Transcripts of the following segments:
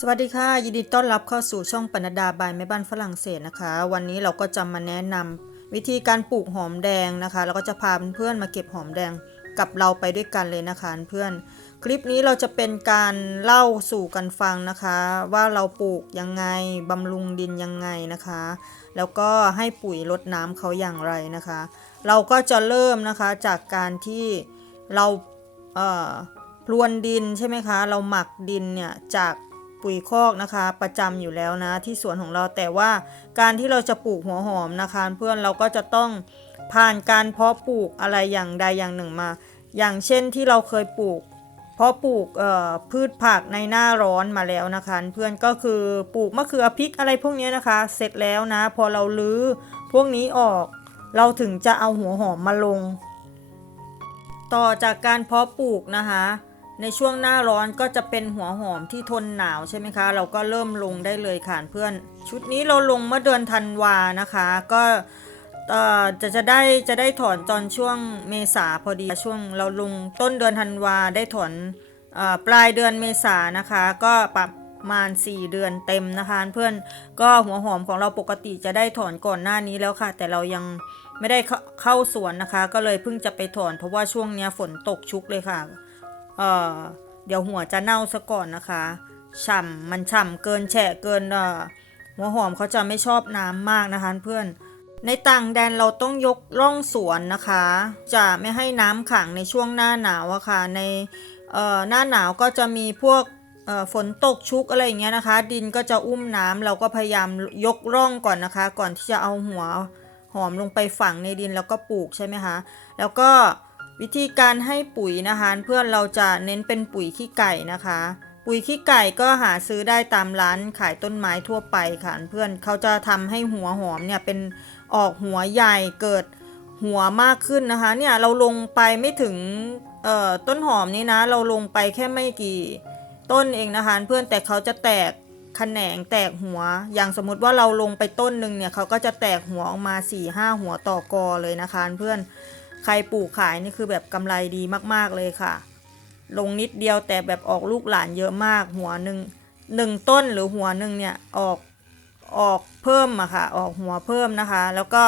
สวัสดีค่ะยินดีต้อนรับเข้าสู่ช่องปนดาบายแม่บ้านฝรั่งเศสนะคะ วันนี้เราก็จะมาแนะนำวิธีการปลูกหอมแดงนะคะ แล้วก็จะพาเพื่อนๆมาเก็บหอมแดงกับเราไปด้วยกันเลยนะคะเพื่อน คลิปนี้เราจะเป็นการเล่าสู่กันฟังนะคะ ว่าเราปลูกยังไงบำรุงดินยังไงนะคะ แล้วก็ให้ปุ๋ยรดน้ำเขาอย่างไรนะคะ เราก็จะเริ่มนะคะจากการที่เราเอ่อพรวนดินใช่ไหมคะ เราหมักดินเนี่ยจาก ปุ๋ยคอกนะคะ ประจำอยู่แล้วนะที่สวนของเราแต่ว่าการที่เราจะปลูกหัวหอมนะคะ เพื่อนเราก็จะต้องผ่านการเพาะปลูกอะไรอย่างใดอย่างหนึ่งมา อย่างเช่นที่เราเคยปลูกเพาะปลูกพืชผักในหน้าร้อนมาแล้วนะคะ เพื่อนก็คือปลูกมะเขือพริกอะไรพวกนี้นะคะ เสร็จแล้วนะ พอเราลื้อพวกนี้ออก เราถึงจะเอาหัวหอมมาลง ต่อจากการเพาะปลูกนะคะ ในช่วงหน้าร้อนก็จะเป็นหัวหอมที่ทนหนาวใช่ไหมคะ เราก็เริ่มลงได้เลยค่ะเพื่อน ชุดนี้เราลงเมื่อเดือนธันวานะคะ ก็จะจะได้จะได้ถอนตอนช่วงเมษาพอดีช่วงเราลงต้นเดือนธันวาได้ถอนอปลายเดือนเมษานะคะ ก็ประมาณ 4 เดือนเต็มนะคะเพื่อนก็หัวหอมของเราปกติจะได้ถอนก่อนหน้านี้แล้วค่ะ แต่เรายังไม่ได้เข้าสวนนะคะ ก็เลยเพิ่งจะไปถอนเพราะว่าช่วงนี้ฝนตกชุกเลยค่ะ เอ่อเดี๋ยวหัวจะเน่าซะก่อนนะคะฉ่ำมันฉ่ำเกินแฉะเกินเอ่อหัวหอมเขาจะไม่ชอบน้ำมากนะคะเพื่อน ในต่างแดนเราต้องยกร่องสวนนะคะ จะไม่ให้น้ำขังในช่วงหน้าหนาวอะค่ะในเอ่อหน้าหนาวก็จะมีพวกฝนตกชุกอะไรอย่างเงี้ยนะคะ ดินก็จะอุ้มน้ำเราก็พยายามยกร่องก่อนนะคะ ก่อนที่จะเอาหัวหอมลงไปฝังในดินแล้วก็ปลูกใช่ไหมคะแล้วก็ วิธีการให้ปุ๋ยนะคะเพื่อนเราจะเน้นเป็นปุ๋ยขี้ไก่นะคะ ปุ๋ยขี้ไก่ก็หาซื้อได้ตามร้านขายต้นไม้ทั่วไปค่ะเพื่อนเขาจะทำให้หัวหอมเนี่ยเป็นออกหัวใหญ่เกิดหัวมากขึ้นนะคะเนี่ยเราลงไปไม่ถึงเอ่อต้นหอมนี้นะเราลงไปแค่ไม่กี่ต้นเองนะคะเพื่อนแต่เขาจะแตกแขนงแตกหัว อย่างสมมติว่าเราลงไปต้นหนึ่งเนี่ยเขาก็จะแตกหัวออกมา4ี่ห้าหัวต่อกอเลยนะคะเพื่อน ใครปลูกขายนี่คือแบบกำไรดีมากๆเลยค่ะ ลงนิดเดียวแต่แบบออกลูกหลานเยอะมากหัวหนึ่งหนึ่งต้นหรือหัวหนึ่งเนี่ยออกออกเพิ่มอะค่ะ ออกหัวเพิ่มนะคะ แล้วก็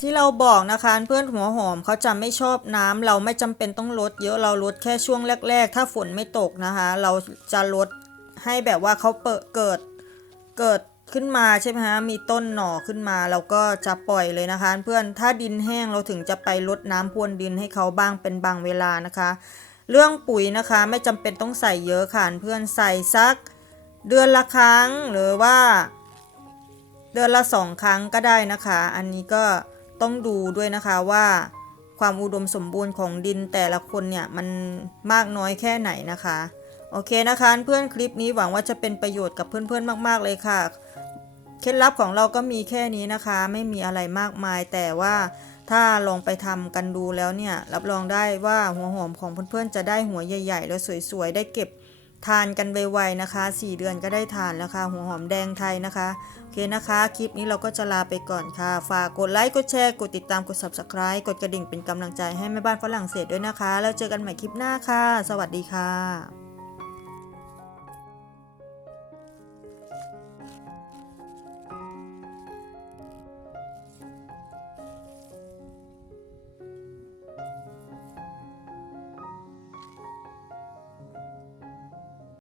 ที่เราบอกนะคะเพื่อนหัวหอมเขาจะไม่ชอบน้ำเราไม่จำเป็นต้องลดเยอะเราลดแค่ช่วงแรก ๆ ถ้าฝนไม่ตกนะคะ เราจะลดให้แบบว่าเขาเปิดเกิดเกิด ขึ้นมาใช่ไหมฮะมีต้นหน่อขึ้นมาเราก็จะปล่อยเลยนะคะ เพื่อนถ้าดินแห้งเราถึงจะไปลดน้ำพรวนดินให้เขาบ้างเป็นบางเวลานะคะ เรื่องปุ๋ยนะคะไม่จำเป็นต้องใส่เยอะค่ะเพื่อนใส่สักเดือนละครั้งหรือว่า เดือนละสองครั้งก็ได้นะคะ อันนี้ก็ต้องดูด้วยนะคะว่า ความอุดมสมบูรณ์ของดินแต่ละคนเนี่ยมันมากน้อยแค่ไหนนะคะ โอเคนะคะเพื่อนคลิปนี้หวังว่าจะเป็นประโยชน์กับเพื่อนๆมาก ๆเลยค่ะ เคล็ดลับของเราก็มีแค่นี้นะคะ ไม่มีอะไรมากมาย แต่ว่าถ้าลองไปทำกันดูแล้วเนี่ย รับรองได้ว่าหัวหอมของเพื่อนๆจะได้หัวใหญ่ ๆ แล้วสวยๆ ได้เก็บทานกันไวๆนะคะ 4 เดือนก็ได้ทานแล้วค่ะ หัวหอมแดงไทยนะคะ โอเคนะคะ คลิปนี้เราก็จะลาไปก่อนค่ะ ฝากกดไลค์ กดแชร์ กดติดตาม กด subscribe กดกระดิ่งเป็นกำลังใจให้แม่บ้านฝรั่งเศสด้วยนะคะ แล้วเจอกันใหม่คลิปหน้าค่ะ สวัสดีค่ะ